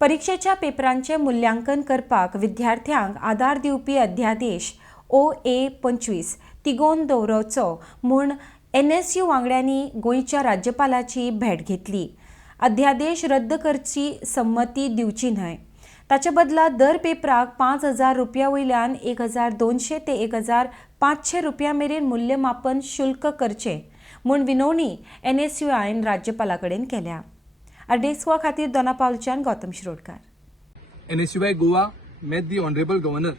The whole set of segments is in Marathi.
परीक्षेच्या पेपरांचे मूल्यांकन करपाक विद्यार्थ्यांक आदार दिवपी अध्यादेश OA-25 तिगोवन दवरचो म्हूण NSU वांगड्यांनी गोंयच्या राज्यपालाची भेट घेतली. अध्यादेश रद्द करची संमती दिवची न्हय. ताचे बदला दर पेपराक 5,000 रुपया वयल्यान 1,200 ते 1,500 रुपया मेरेन मूल्यमापन शुल्क करचे म्हूण विनवणी NSUआयन राज्यपाला कडेन केल्या. अर्देस्वा खातीर दोनापावलच्यान Gautam Shirodkar. NSUI Goa met the Honorable Governor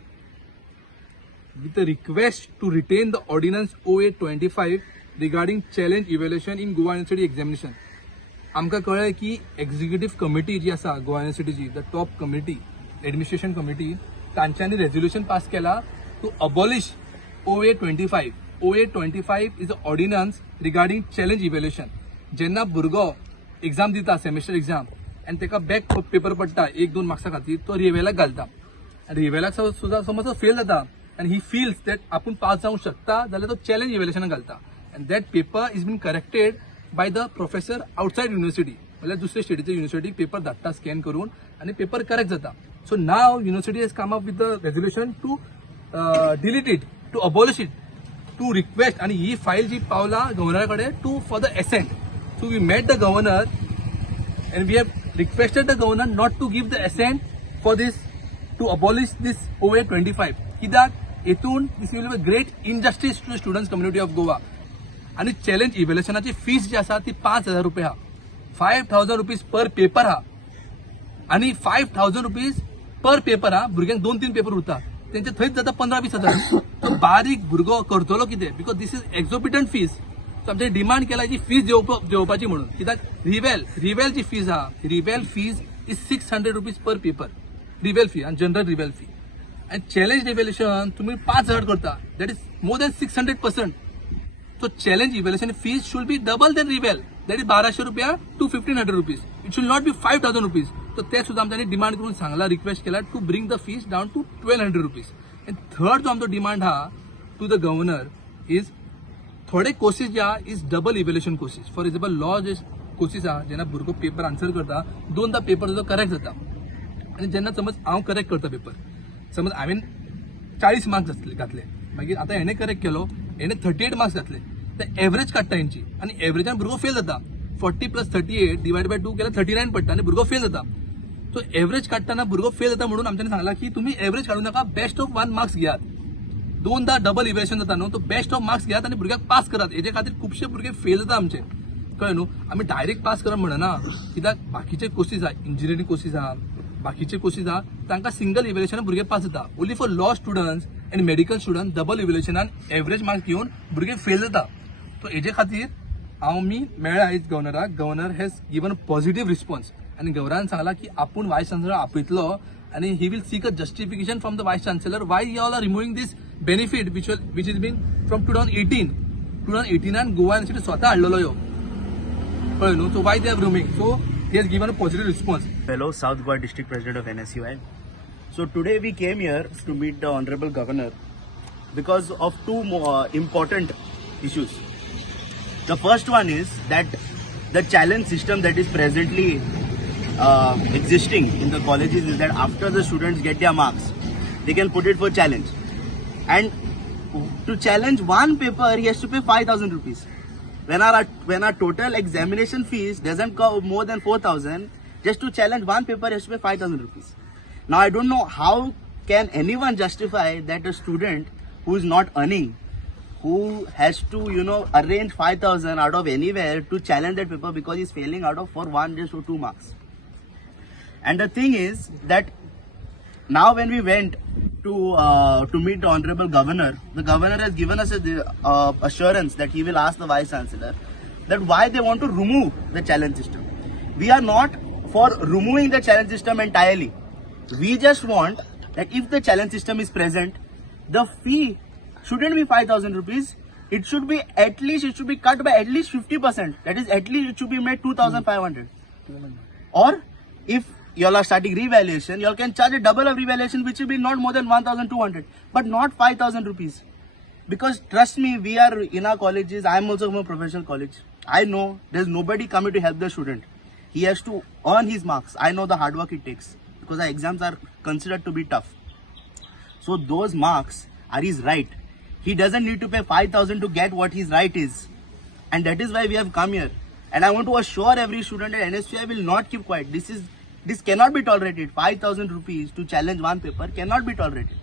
with a request to retain the Ordinance OA-25 regarding challenge evaluation in Goa University examination. आमकां कळ्ळें की एक्झिक्युटिव्ह कमिटी जी आसा गोवा युनिव्हर्सिटीची, the top committee, administration committee, तांच्यांनी रेझोल्युशन पास केला to abolish OA-25. OA-25 is a ordinance regarding challenge evaluation. जेन्ना भुरगो एग्जाम दिता, सेमेस्टर एग्जाम, आनी ताका बॅक पेपर पडटा 1-2 मार्क्सा खातीर, तो रिवेलाक घालता. आनी रिवेलाक सुद्दां समज तो फेल जाता आनी ही फील्स दॅट आपूण पास जावंक शकता जाल्यार तो चॅलेंज इव्हॅल्युएशनाक घालता. आनी that paper is been corrected by the professor outside university, म्हणजे दुसरे स्टेटीचे युनिव्हर्सिटी पेपर धाडटा स्कॅन करून आनी पेपर करेक्ट जाता. So now university has come up with the resolution to delete it, to abolish it, to request. आणि ही फाईल जी पावला गव्हर्नरा कडेन to for the assent. So we mate the governor and we have requested the governor not to give the assent for this, to abolish this OA-25. कित्याक हेतून this will be a great injustice to the students community of Goa. आणि चॅलेंज इव्हॅल्युएशनाची फीस जी आसा ती 5,000 रुपये हा, 5,000 रुपीज पर पेपर हा. आणि 5,000 रुपीज पर पेपर हा. भुरग्यांक 2-3 पेपर उरता, त्यांचे थंयच जाता 15-20 हजार. तो बारीक भुरगो करतलो कितें? Because this is exorbitant fees. So आमचे डिमांड केला जी फीस देवपाची म्हणून. कित्याक रिवेलची फीज हा, reval fees is 600 rupees per paper, reval fee आणि जनरल रिवेल फी. आणि चॅलेंज इव्हॅल्युएशन तुम्ही 5,000 करता, that is more than 600%. So challenge evaluation fees should be double than reval. That is 1,200 रुपया to 1,500 rupees. It should not be 5,000 rupees. So ते सुद्धा आमच्यानी डिमांड करून सांगला, रिक्वेस्ट केला to bring the fees down to 1,200 rupees. And third जो आमचो डिमांड हा टू द गव्हर्नर इज थोडे कोर्सेस जे हा is double evaluation courses. For example law जे कोर्सेस हा जेन्ना भुरगो पेपर आन्सर करता, 2दा पेपर जो करेक्ट जाता. आणि जेन्ना समज हांव करेक्ट करता पेपर, समज हांवें 40 मार्क्स घातले, मागीर आता हेणे करेक्ट केलो, हेणे 38 मार्क्स घातले, तर एव्हरेज काडटा हेंची. आणि एव्हरेजान भुरगो फेल जाता. 40 + 38 डिवायड बाय 2 केल्यार 39 पडटा आणि भुरगो फेल जाता. सो एव्हरेज काडटाना भुरगो फेल जाता म्हणून आमच्यानी सांगला की तुम्ही एव्हरेज काढू नका, बेस्ट ऑफ 1 मार्क्स घेयात. 2दा डबल इव्हॅल्युएशन जाता न्हू, तो बेस्ट ऑफ मार्क्स घेयात आणि भुरग्याक पास करात. हेजे खातीर खुबशे भुरगे फेल जाता आमचे, कळ्ळें न्हू. आमी डायरेक्ट पास करप म्हणना, कित्याक बाकीचे कोर्सीस आहा, इंजिनियरींग कोर्सीस आहा, बाकीचे कोर्सीस आहा, तांकां सिंगल इव्हॅल्युएशनान भुरगे पास जाता. ओन्ली फॉर लॉ स्टुडंट्स आनी मेडिकल स्टुडंट डबल इव्हॅल्युएशनान एव्हरेज मार्क्स घेवन भुरगे फेल जाता. सो हेजे खातीर मी मेळ्ळा आयज गव्हर्नराक. Governor has given positive response आणि गव्हर्नरान सांगला की आपूण वायस चान्सलर आपयतलो आणि he will seek a justification from the vice chancellor why you all are removing this benefit which is been from 2018 Goa university स्वतः हाडलेलो ह्यो, कळ्ळें न्हू. So why they are removing. So he has given a positive response. Fellow South Goa District President of NSUI. So today we came here to meet the Honorable Governor because of two important issues. The first one is that the challenge system that is presently existing in the colleges is that after the students get their marks, they can put it for challenge. And to challenge one paper, he has to pay 5,000 rupees. When our total examination fees doesn't go more than 4,000, just to challenge one paper, he has to pay 5,000 rupees. Now I don't know how can anyone justify that a student who is not earning, who has to arrange 5,000 out of anywhere to challenge that paper because he's failing out of for 1 just or 2 marks. And the thing is that now when we went to meet the Honorable Governor, the Governor has given us a assurance that he will ask the Vice Chancellor that why they want to remove the challenge system. We are not for removing the challenge system entirely. We just want that if the challenge system is present, the fee shouldn't be 5,000 rupees. It should be cut by at least 50%. That is, at least it should be made 2,500. Or if you all are starting revaluation, you all can charge a double of revaluation, which will be not more than 1,200, but not 5,000 rupees. Because trust me, we are in our colleges. I am also from a professional college. I know there's nobody coming to help the student. he has to earn his marks. I know the hard work it takes because our exams are considered to be tough. So those marks are his right. He doesn't need to pay 5,000 to get what his right is. And that is why we have come here. And I want to assure every student that NSUI will not keep quiet. This cannot be tolerated. 5,000 rupees to challenge one paper cannot be tolerated.